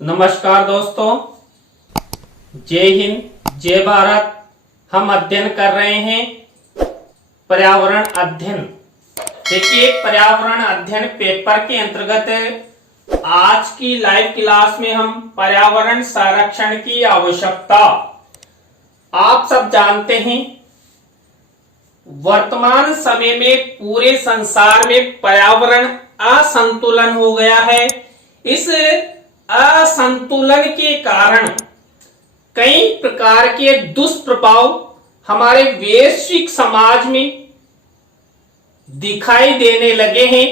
नमस्कार दोस्तों, जय हिंद जय भारत। हम अध्ययन कर रहे हैं पर्यावरण अध्ययन। देखिए, पर्यावरण अध्ययन पेपर के अंतर्गत आज की लाइव क्लास में हम पर्यावरण संरक्षण की आवश्यकता। आप सब जानते हैं वर्तमान समय में पूरे संसार में पर्यावरण असंतुलन हो गया है। इस असंतुलन के कारण कई प्रकार के दुष्प्रभाव हमारे वैश्विक समाज में दिखाई देने लगे हैं।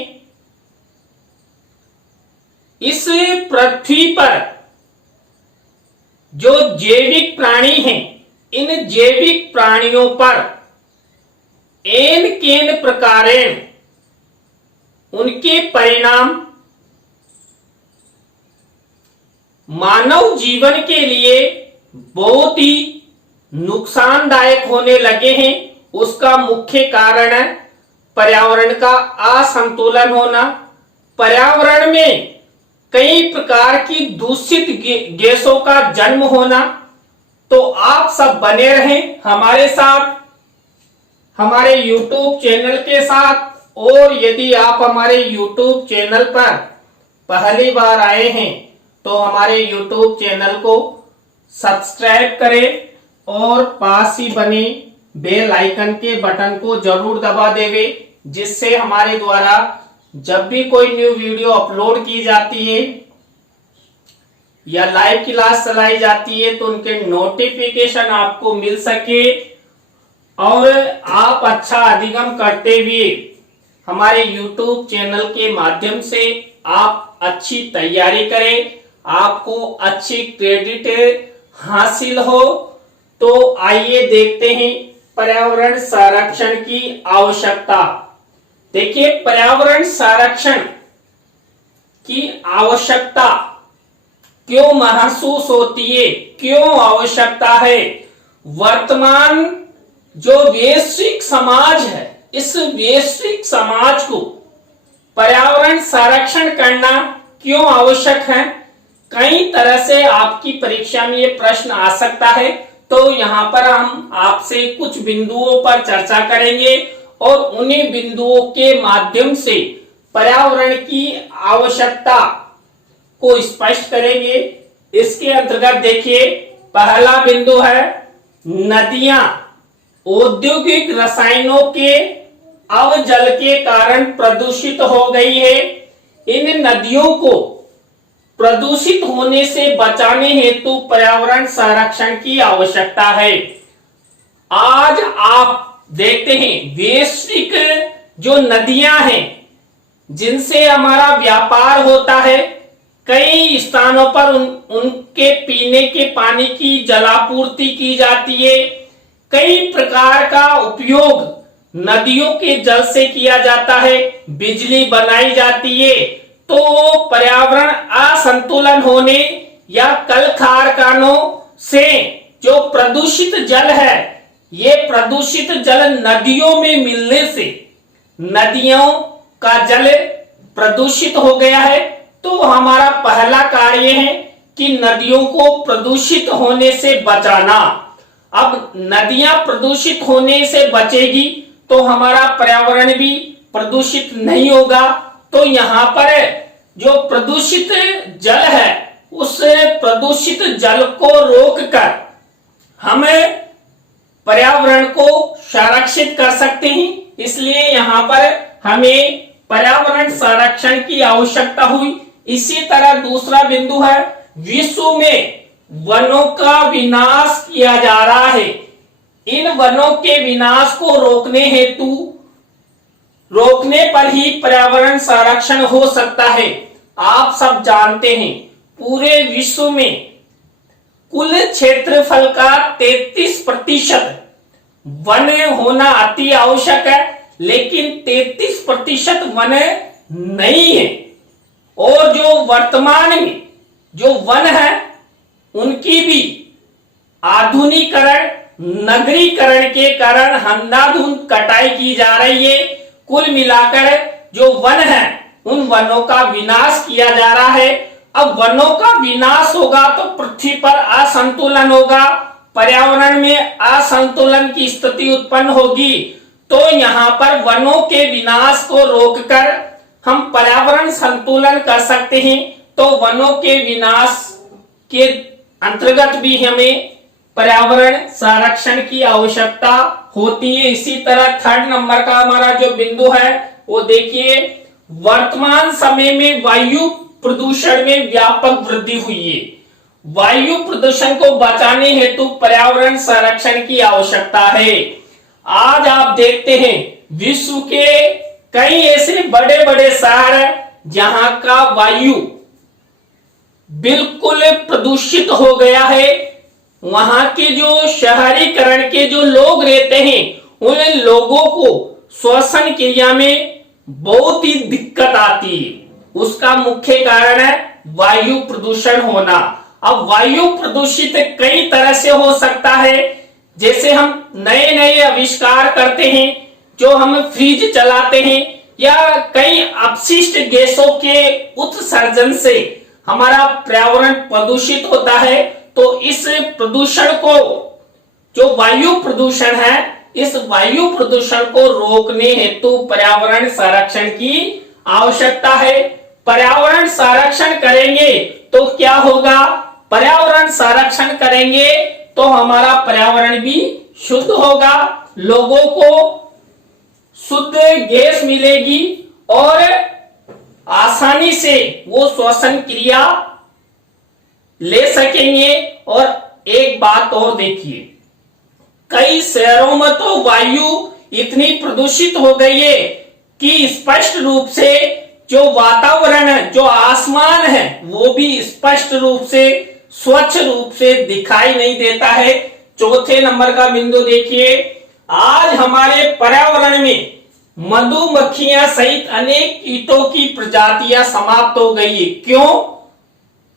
इस पृथ्वी पर जो जैविक प्राणी हैं, इन जैविक प्राणियों पर एन केन प्रकारेण उनके परिणाम मानव जीवन के लिए बहुत ही नुकसानदायक होने लगे हैं। उसका मुख्य कारण है पर्यावरण का असंतुलन होना। पर्यावरण में कई प्रकार की दूषित गैसों का जन्म होना। तो आप सब बने रहें हमारे साथ, हमारे YouTube चैनल के साथ। और यदि आप हमारे YouTube चैनल पर पहली बार आए हैं तो हमारे YouTube चैनल को सब्सक्राइब करें और पास ही बने बेल आइकन के बटन को जरूर दबा देवे, जिससे हमारे द्वारा जब भी कोई न्यू वीडियो अपलोड की जाती है या लाइव क्लास चलाई जाती है तो उनके नोटिफिकेशन आपको मिल सके और आप अच्छा अधिगम करते हुए हमारे YouTube चैनल के माध्यम से आप अच्छी तैयारी करें, आपको अच्छी क्रेडिट हासिल हो। तो आइए देखते हैं पर्यावरण संरक्षण की आवश्यकता। देखिए, पर्यावरण संरक्षण की आवश्यकता क्यों महसूस होती है, क्यों आवश्यकता है। वर्तमान जो वैश्विक समाज है, इस वैश्विक समाज को पर्यावरण संरक्षण करना क्यों आवश्यक है। कई तरह से आपकी परीक्षा में ये प्रश्न आ सकता है, तो यहाँ पर हम आपसे कुछ बिंदुओं पर चर्चा करेंगे और उन्हीं बिंदुओं के माध्यम से पर्यावरण की आवश्यकता को स्पष्ट करेंगे। इसके अंतर्गत देखिए, पहला बिंदु है नदियां औद्योगिक रसायनों के अवजल के कारण प्रदूषित हो गई है। इन नदियों को प्रदूषित होने से बचाने हेतु पर्यावरण संरक्षण की आवश्यकता है। आज आप देखते हैं वैश्विक जो नदियां हैं जिनसे हमारा व्यापार होता है, कई स्थानों पर उनके पीने के पानी की जलापूर्ति की जाती है। कई प्रकार का उपयोग नदियों के जल से किया जाता है, बिजली बनाई जाती है। तो पर्यावरण असंतुलन होने या कल कारखानों से जो प्रदूषित जल है, ये प्रदूषित जल नदियों में मिलने से नदियों का जल प्रदूषित हो गया है। तो हमारा पहला कार्य है कि नदियों को प्रदूषित होने से बचाना। अब नदियां प्रदूषित होने से बचेगी तो हमारा पर्यावरण भी प्रदूषित नहीं होगा। तो यहाँ पर जो प्रदूषित जल है, उस प्रदूषित जल को रोककर हम पर्यावरण को संरक्षित कर सकते हैं। इसलिए यहाँ पर हमें पर्यावरण संरक्षण की आवश्यकता हुई। इसी तरह दूसरा बिंदु है, विश्व में वनों का विनाश किया जा रहा है। इन वनों के विनाश को रोकने पर ही पर्यावरण संरक्षण हो सकता है। आप सब जानते हैं पूरे विश्व में कुल क्षेत्रफल का 33% वन होना अति आवश्यक है, लेकिन 33% वन नहीं है। और जो वर्तमान में जो वन है उनकी भी आधुनिकीकरण, नगरीकरण के कारण अंधाधुंध कटाई की जा रही है। कुल मिलाकर जो वन है उन वनों का विनाश किया जा रहा है। अब वनों का विनाश होगा तो पृथ्वी पर असंतुलन होगा, पर्यावरण में असंतुलन की स्थिति उत्पन्न होगी। तो यहाँ पर वनों के विनाश को रोककर हम पर्यावरण संतुलन कर सकते हैं। तो वनों के विनाश के अंतर्गत भी हमें पर्यावरण संरक्षण की आवश्यकता होती है। इसी तरह थर्ड नंबर का हमारा जो बिंदु है वो देखिए, वर्तमान समय में वायु प्रदूषण में व्यापक वृद्धि हुई है। वायु प्रदूषण को बचाने हेतु पर्यावरण संरक्षण की आवश्यकता है। आज आप देखते हैं विश्व के कई ऐसे बड़े बड़े शहर हैं जहां का वायु बिल्कुल प्रदूषित हो गया है। वहां के जो शहरीकरण के जो लोग रहते हैं उन लोगों को श्वसन क्रिया में बहुत ही दिक्कत आती है। उसका मुख्य कारण है वायु प्रदूषण होना। अब वायु प्रदूषित कई तरह से हो सकता है, जैसे हम नए नए आविष्कार करते हैं, जो हम फ्रिज चलाते हैं, या कई अपशिष्ट गैसों के उत्सर्जन से हमारा पर्यावरण प्रदूषित होता है। तो इस प्रदूषण को, जो वायु प्रदूषण है, इस वायु प्रदूषण को रोकने हेतु पर्यावरण संरक्षण की आवश्यकता है। पर्यावरण संरक्षण करेंगे तो क्या होगा? पर्यावरण संरक्षण करेंगे तो हमारा पर्यावरण भी शुद्ध होगा, लोगों को शुद्ध गैस मिलेगी और आसानी से वो श्वसन क्रिया ले सकेंगे। और एक बात और देखिए, कई शहरों में तो वायु इतनी प्रदूषित हो गई है कि स्पष्ट रूप से जो वातावरण है, जो आसमान है, वो भी स्पष्ट रूप से स्वच्छ रूप से दिखाई नहीं देता है। चौथे नंबर का बिंदु देखिए, आज हमारे पर्यावरण में मधुमक्खियां सहित अनेक कीटों की प्रजातियां समाप्त हो गई है। क्यों?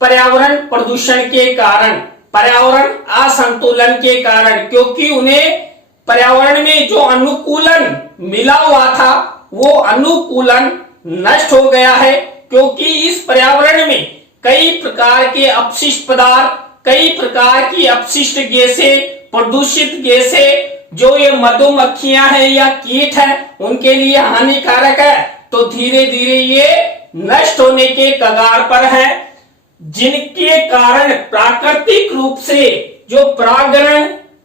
पर्यावरण प्रदूषण के कारण, पर्यावरण असंतुलन के कारण। क्योंकि उन्हें पर्यावरण में जो अनुकूलन मिला हुआ था वो अनुकूलन नष्ट हो गया है। क्योंकि इस पर्यावरण में कई प्रकार के अपशिष्ट पदार्थ, कई प्रकार की अपशिष्ट गैसें, प्रदूषित गैसें, जो ये मधुमक्खियां हैं या कीट हैं, उनके लिए हानिकारक है। तो धीरे धीरे ये नष्ट होने के कगार पर है, जिनके कारण प्राकृतिक रूप से जो परागण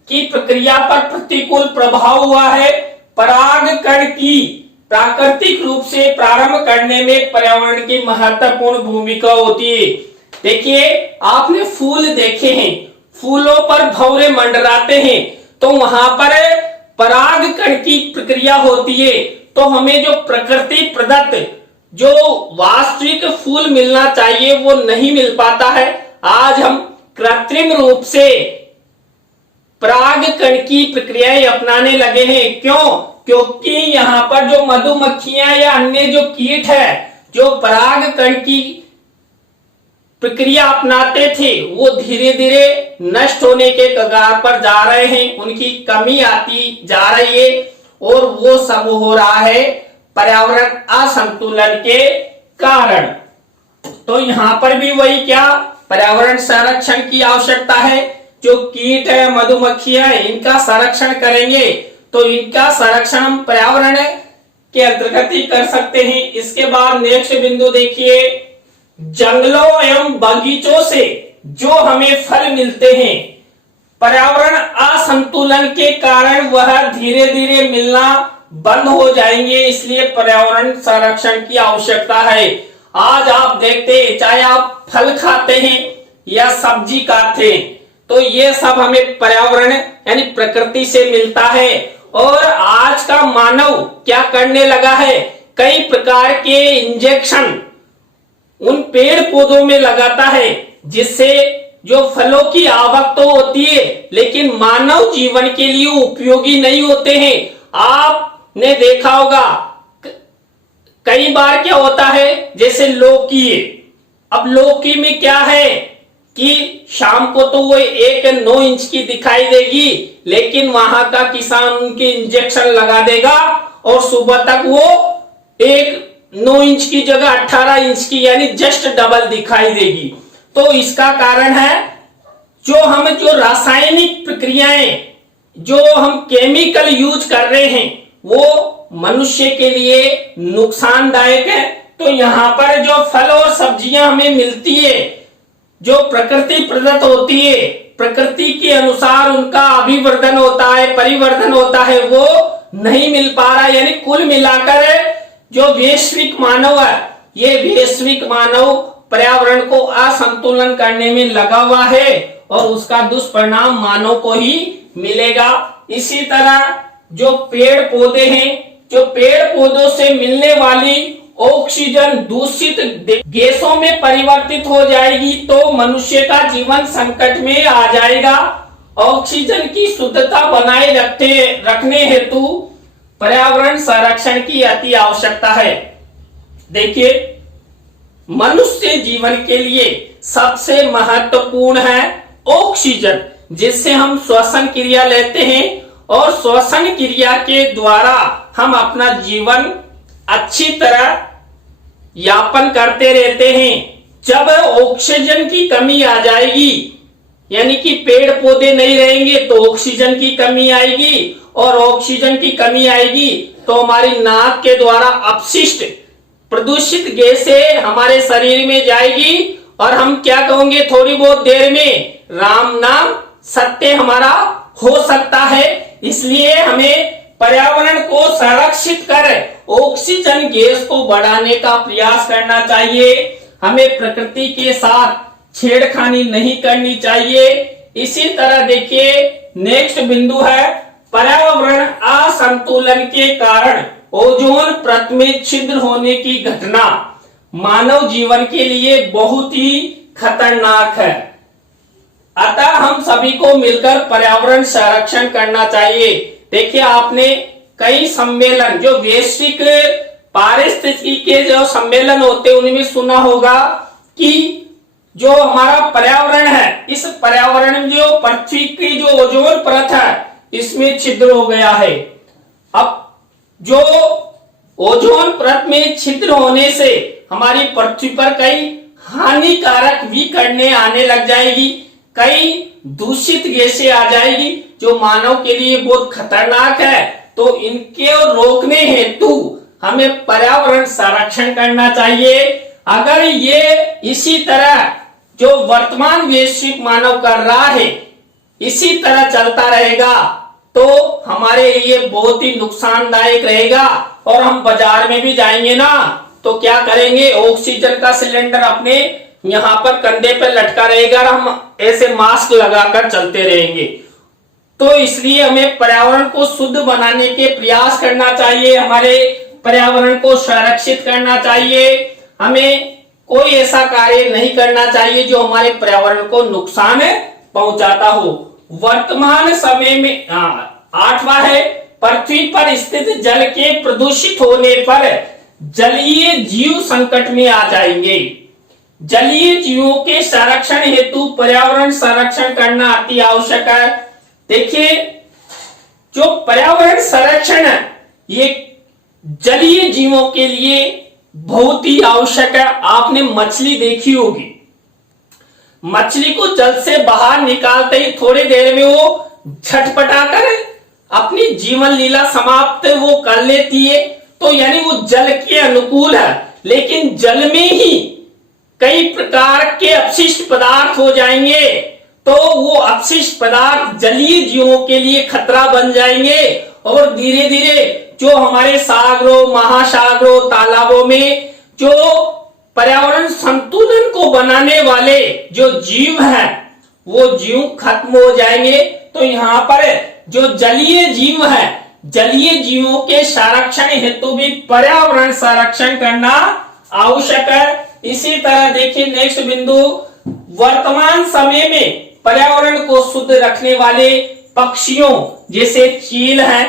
की प्रक्रिया पर प्रतिकूल प्रभाव हुआ है। परागकण की प्राकृतिक रूप से प्रारंभ करने में पर्यावरण की महत्वपूर्ण भूमिका होती है। देखिए, आपने फूल देखे हैं, फूलों पर भंवरे मंडराते हैं, तो वहां पर परागकण की प्रक्रिया होती है। तो हमें जो प्रकृति प्रदत्त, जो वास्तविक फूल मिलना चाहिए, वो नहीं मिल पाता है। आज हम कृत्रिम रूप से परागकण की प्रक्रियाएं अपनाने लगे हैं। क्यों? क्योंकि यहाँ पर जो मधुमक्खियां या अन्य जो कीट है, जो परागकण की प्रक्रिया अपनाते थे, वो धीरे धीरे नष्ट होने के कगार पर जा रहे हैं, उनकी कमी आती जा रही है। और वो सब हो रहा है पर्यावरण असंतुलन के कारण। तो यहाँ पर भी वही, क्या पर्यावरण संरक्षण की आवश्यकता है। जो कीट है, मधुमक्खियां है, इनका संरक्षण करेंगे तो इनका संरक्षण हम पर्यावरण के अंतर्गत ही कर सकते हैं। इसके बाद नेक्स्ट बिंदु देखिए, जंगलों एवं बगीचों से जो हमें फल मिलते हैं, पर्यावरण असंतुलन के कारण वह धीरे धीरे मिलना बंद हो जाएंगे। इसलिए पर्यावरण संरक्षण की आवश्यकता है। आज आप देखते हैं, चाहे आप फल खाते हैं या सब्जी खाते हैं, तो ये सब हमें पर्यावरण यानी प्रकृति से मिलता है। और आज का मानव क्या करने लगा है, कई प्रकार के इंजेक्शन उन पेड़ पौधों में लगाता है, जिससे जो फलों की आवक तो होती है, लेकिन मानव जीवन के लिए उपयोगी नहीं होते हैं। आपने देखा होगा कई बार क्या होता है, जैसे लौकी है। अब लौकी में क्या है कि शाम को तो वो 1-9 इंच की दिखाई देगी, लेकिन वहां का किसान उनके इंजेक्शन लगा देगा और सुबह तक वो 1 9 इंच की जगह 18 इंच की यानी जस्ट डबल दिखाई देगी। तो इसका कारण है जो रासायनिक प्रक्रियाएं, जो हम केमिकल यूज कर रहे हैं वो मनुष्य के लिए नुकसानदायक है। तो यहाँ पर जो फल और सब्जियां हमें मिलती है, जो प्रकृति प्रदत्त होती है, प्रकृति के अनुसार उनका अभिवर्धन होता है, परिवर्धन होता है, वो नहीं मिल पा रहा। यानी कुल मिलाकर जो वैश्विक मानव है, ये वैश्विक मानव पर्यावरण को असंतुलन करने में लगा हुआ है और उसका दुष्परिणाम मानव को ही मिलेगा। इसी तरह जो पेड़ पौधे हैं, जो पेड़ पौधों से मिलने वाली ऑक्सीजन दूषित गैसों में परिवर्तित हो जाएगी तो मनुष्य का जीवन संकट में आ जाएगा। ऑक्सीजन की शुद्धता बनाए रखने हेतु पर्यावरण संरक्षण की अति आवश्यकता है। देखिए, मनुष्य जीवन के लिए सबसे महत्वपूर्ण है ऑक्सीजन, जिससे हम श्वसन क्रिया लेते हैं और श्वसन क्रिया के द्वारा हम अपना जीवन अच्छी तरह यापन करते रहते हैं। जब ऑक्सीजन की कमी आ जाएगी, यानी कि पेड़ पौधे नहीं रहेंगे तो ऑक्सीजन की कमी आएगी, और ऑक्सीजन की कमी आएगी तो हमारी नाक के द्वारा अपशिष्ट प्रदूषित गैसें हमारे शरीर में जाएगी और हम क्या कहोगे थोड़ी बहुत देर में, राम नाम सत्य हमारा हो सकता है। इसलिए हमें पर्यावरण को संरक्षित कर ऑक्सीजन गैस को बढ़ाने का प्रयास करना चाहिए। हमें प्रकृति के साथ छेड़खानी नहीं करनी चाहिए। इसी तरह देखिए, नेक्स्ट बिंदु है पर्यावरण असंतुलन के कारण ओजोन परत में छिद्र होने की घटना मानव जीवन के लिए बहुत ही खतरनाक है। अतः हम सभी को मिलकर पर्यावरण संरक्षण करना चाहिए। देखिए, आपने कई सम्मेलन, जो वैश्विक पारिस्थितिकी के जो सम्मेलन होते हैं उनमें सुना होगा कि जो हमारा पर्यावरण है, इस पर्यावरण में जो पृथ्वी की जो ओजोन परत है इसमें छिद्र हो गया है। अब जो ओजोन परत में छिद्र होने से हमारी पृथ्वी पर कई हानिकारक विकिरणें आने लग जाएगी, कई दूषित गैसें आ जाएगी जो मानव के लिए बहुत खतरनाक है। तो इनके रोकने हेतु हमें पर्यावरण संरक्षण करना चाहिए। अगर ये इसी तरह जो वर्तमान वैश्विक मानव कर रहा है इसी तरह चलता रहेगा तो हमारे लिए बहुत ही नुकसानदायक रहेगा। और हम बाजार में भी जाएंगे ना तो क्या करेंगे, ऑक्सीजन का सिलेंडर अपने यहाँ पर कंधे पर लटका रहेगा और हम ऐसे मास्क लगाकर चलते रहेंगे। तो इसलिए हमें पर्यावरण को शुद्ध बनाने के प्रयास करना चाहिए, हमारे पर्यावरण को संरक्षित करना चाहिए। हमें कोई ऐसा कार्य नहीं करना चाहिए जो हमारे पर्यावरण को नुकसान पहुंचाता हो। वर्तमान समय में 8वां है, पृथ्वी पर स्थित जल के प्रदूषित होने पर जलीय जीव संकट में आ जाएंगे। जलीय जीवों के संरक्षण हेतु पर्यावरण संरक्षण करना अति आवश्यक है। देखिए, जो पर्यावरण संरक्षण है ये जलीय जीवों के लिए बहुत ही आवश्यक है। आपने मछली देखी होगी, मछली को जल से बाहर निकालते ही थोड़ी देर में वो झटपटाकर अपनी जीवन लीला समाप्त वो कर लेती है। तो यानी वो जल के अनुकूल है, लेकिन जल में ही कई प्रकार के अपशिष्ट पदार्थ हो जाएंगे तो वो अपशिष्ट पदार्थ जलीय जीवों के लिए खतरा बन जाएंगे और धीरे धीरे जो हमारे सागरों, महासागरों, तालाबों में जो पर्यावरण संतुलन को बनाने वाले जो जीव हैं वो जीव खत्म हो जाएंगे। तो यहाँ पर जो जलीय जीव है, जलीय जीवों के संरक्षण हेतु भी पर्यावरण संरक्षण करना आवश्यक है। इसी तरह देखिए, नेक्स्ट बिंदु, वर्तमान समय में पर्यावरण को शुद्ध रखने वाले पक्षियों जैसे चील हैं,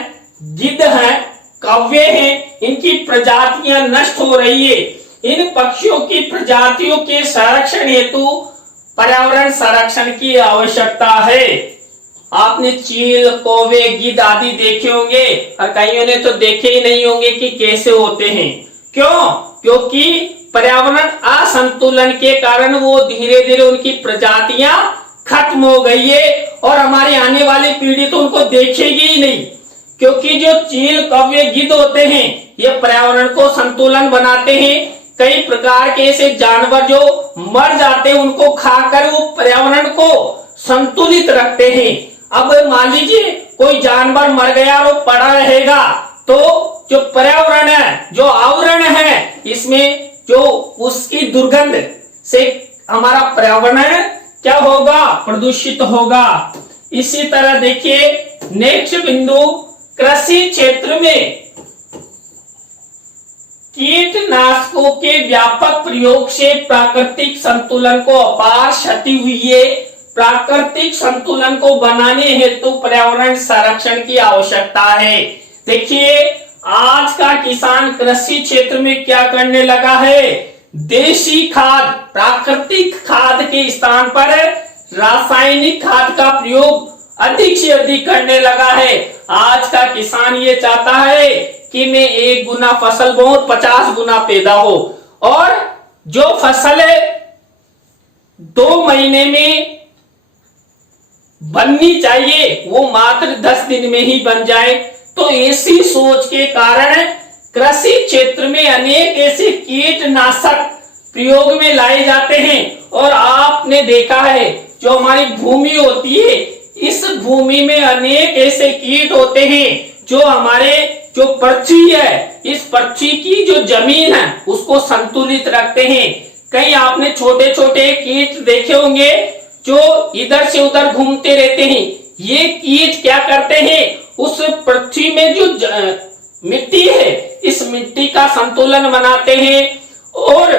गिद्ध हैं, कौवे हैं, इनकी प्रजातियां नष्ट हो रही है। इन पक्षियों की प्रजातियों के संरक्षण हेतु पर्यावरण संरक्षण की आवश्यकता है। आपने चील, कौवे, गिद्ध आदि देखे होंगे और कईयों ने तो देखे ही नहीं होंगे कि कैसे होते हैं। क्यों? क्योंकि पर्यावरण असंतुलन के कारण वो धीरे धीरे उनकी प्रजातियां खत्म हो गई है और हमारी आने वाली पीढ़ी तो उनको देखेगी ही नहीं, क्योंकि जो चील, कौवे, गिद्ध होते हैं ये पर्यावरण को संतुलन बनाते हैं। कई प्रकार के ऐसे जानवर जो मर जाते हैं उनको खाकर वो पर्यावरण को संतुलित रखते हैं। अब मान लीजिए कोई जानवर मर गया और वो पड़ा रहेगा तो जो पर्यावरण है, जो आवरण है, इसमें जो उसकी दुर्गंध से हमारा पर्यावरण क्या होगा, प्रदूषित होगा। इसी तरह देखिए नेक्स्ट बिंदु, कृषि क्षेत्र में कीटनाशकों के व्यापक प्रयोग से प्राकृतिक संतुलन को अपार क्षति हुई है। प्राकृतिक संतुलन को बनाने हेतु पर्यावरण संरक्षण की आवश्यकता है। देखिए आज का किसान कृषि क्षेत्र में क्या करने लगा है, देशी खाद, प्राकृतिक खाद के स्थान पर रासायनिक खाद का प्रयोग अधिक से अधिक करने लगा है। आज का किसान ये चाहता है कि मैं 1 गुना फसल बोऊं 50 गुना पैदा हो, और जो फसल 2 महीने में बननी चाहिए वो मात्र 10 दिन में ही बन जाए। तो ऐसी सोच के कारण कृषि क्षेत्र में अनेक ऐसे कीटनाशक प्रयोग में लाए जाते हैं। और आपने देखा है जो हमारी भूमि होती है, इस भूमि में अनेक ऐसे कीट होते हैं जो हमारे जो पृथ्वी है, इस पृथ्वी की जो जमीन है उसको संतुलित रखते हैं। कहीं आपने छोटे छोटे कीट देखे होंगे जो इधर से उधर घूमते रहते हैं। ये कीट क्या करते हैं, उस पृथ्वी में जो मिट्टी है, इस मिट्टी का संतुलन बनाते हैं। और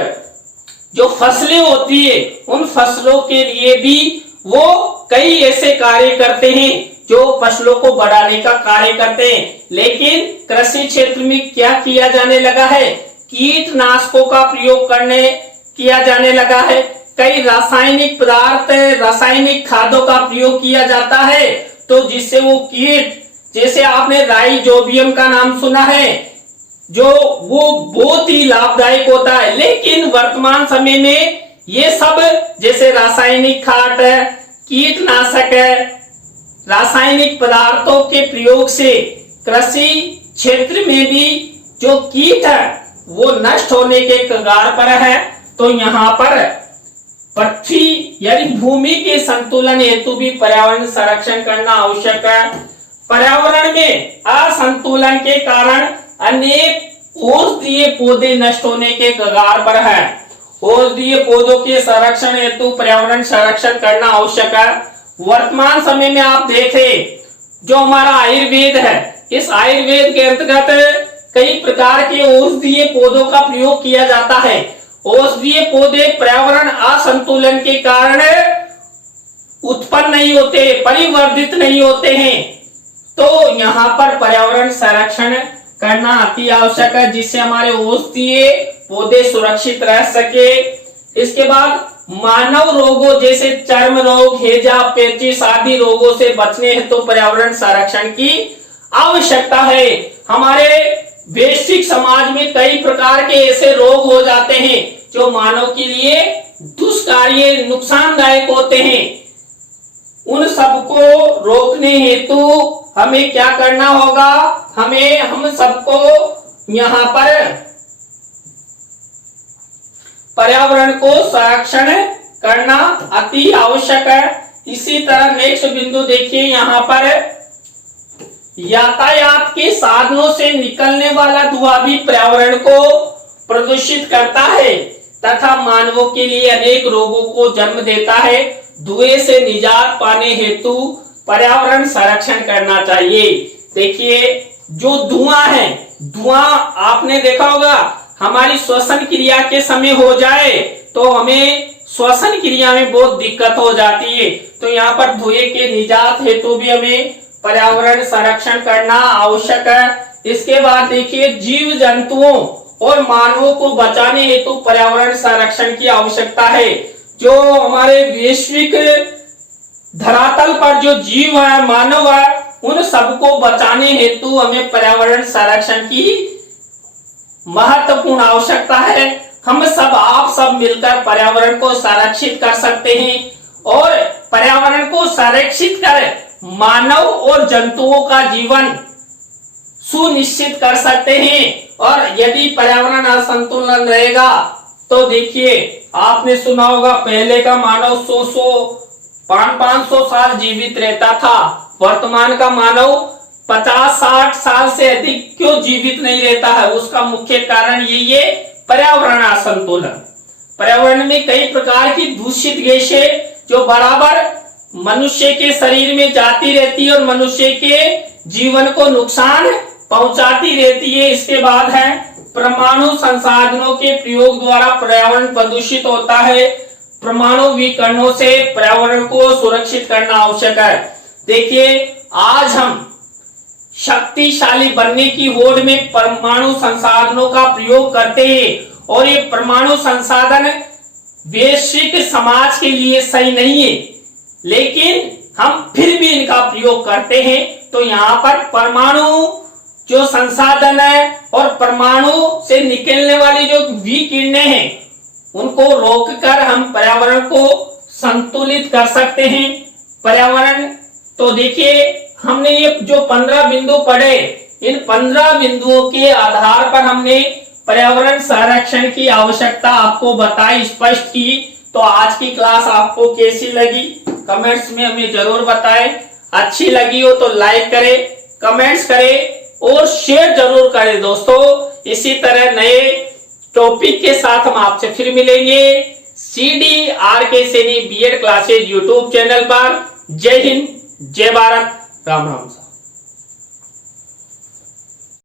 जो फसलें होती है उन फसलों के लिए भी वो कई ऐसे कार्य करते हैं जो फसलों को बढ़ाने का कार्य करते हैं। लेकिन कृषि क्षेत्र में क्या किया जाने लगा है, कीटनाशकों का प्रयोग किया जाने लगा है। कई रासायनिक पदार्थ, रासायनिक खादों का प्रयोग किया जाता है, तो जिससे वो कीट, जैसे आपने राइजोबियम का नाम सुना है, जो वो बहुत ही लाभदायक होता है। लेकिन वर्तमान समय में ये सब जैसे रासायनिक खाद है, कीटनाशक है, रासायनिक पदार्थों के प्रयोग से कृषि क्षेत्र में भी जो कीट है वो नष्ट होने के कगार पर है। तो यहाँ पर पृथ्वी यानी भूमि के संतुलन हेतु भी पर्यावरण संरक्षण करना आवश्यक है। पर्यावरण में असंतुलन के कारण अनेक औषधीय पौधे नष्ट होने के कगार पर है। औषधीय पौधों के संरक्षण हेतु पर्यावरण संरक्षण करना आवश्यक है। वर्तमान समय में आप देखें जो हमारा आयुर्वेद है, इस आयुर्वेद के अंतर्गत कई प्रकार के औषधीय पौधों का प्रयोग किया जाता है। औषधीय पौधे पर्यावरण असंतुलन के कारण उत्पन्न नहीं होते, परिवर्धित नहीं होते हैं। तो यहाँ पर पर्यावरण संरक्षण करना अति आवश्यक है, जिससे हमारे औषधीय पौधे सुरक्षित रह सके। इसके बाद मानव रोगों जैसे चर्म रोग, हैजा, पेचिश आदि रोगों से बचने हेतु तो पर्यावरण संरक्षण की आवश्यकता है। हमारे वैश्विक समाज में कई प्रकार के ऐसे रोग हो जाते हैं जो मानव के लिए दुष्कार्य, नुकसानदायक होते हैं। उन सबको रोकने हेतु हमें क्या करना होगा, हम सबको यहाँ पर पर्यावरण को संरक्षण करना अति आवश्यक है। इसी तरह नेक्स्ट बिंदु देखिए, यहाँ पर यातायात के साधनों से निकलने वाला धुआं भी पर्यावरण को प्रदूषित करता है तथा मानवों के लिए अनेक रोगों को जन्म देता है। धुएं से निजात पाने हेतु पर्यावरण संरक्षण करना चाहिए। देखिए जो धुआं है, धुआं आपने देखा होगा हमारी श्वसन क्रिया के समय हो जाए तो हमें श्वसन क्रिया में बहुत दिक्कत हो जाती है। तो यहाँ पर धुएं के निजात हेतु भी हमें पर्यावरण संरक्षण करना आवश्यक है। इसके बाद देखिए जीव जंतुओं और मानवों को बचाने हेतु पर्यावरण संरक्षण की आवश्यकता है। जो हमारे वैश्विक धरातल पर जो जीव है, मानव है, उन सबको बचाने हेतु हमें पर्यावरण संरक्षण की महत्वपूर्ण आवश्यकता है। हम सब, आप सब मिलकर पर्यावरण को संरक्षित कर सकते हैं और पर्यावरण को संरक्षित कर मानव और जंतुओं का जीवन सुनिश्चित कर सकते हैं। और यदि पर्यावरण असंतुलन रहेगा तो देखिए, आपने सुना होगा पहले का मानव 500 साल जीवित रहता था, वर्तमान का मानव 50-60 साल से अधिक क्यों जीवित नहीं रहता है? उसका मुख्य कारण यही है, पर्यावरण असंतुलन। पर्यावरण में कई प्रकार की दूषित गैसें जो बराबर मनुष्य के शरीर में जाती रहती है और मनुष्य के जीवन को नुकसान पहुंचाती रहती है। इसके बाद है परमाणु संसाधनों के प्रयोग द्वारा पर्यावरण प्रदूषित होता है। परमाणु विकिरणों से पर्यावरण को सुरक्षित करना आवश्यक है। देखिए, आज हम शक्तिशाली बनने की होड़ में परमाणु संसाधनों का प्रयोग करते हैं और ये परमाणु संसाधन वैश्विक समाज के लिए सही नहीं है, लेकिन हम फिर भी इनका प्रयोग करते हैं। तो यहाँ पर परमाणु जो संसाधन है और परमाणु से निकलने वाली जो विकिरणें हैं उनको रोककर हम पर्यावरण को संतुलित कर सकते हैं। पर्यावरण, तो देखिए, हमने ये जो 15 बिंदु पढ़े, इन 15 बिंदुओं के आधार पर हमने पर्यावरण संरक्षण की आवश्यकता आपको बताई, स्पष्ट की। तो आज की क्लास आपको कैसी लगी कमेंट्स में हमें जरूर बताएं। अच्छी लगी हो तो लाइक करें, कमेंट्स करें और शेयर जरूर करें दोस्तों। इसी तरह नए टॉपिक के साथ हम आपसे फिर मिलेंगे CDRK Saini BEd classes YouTube channel पर। जय हिंद, जय भारत, राम राम।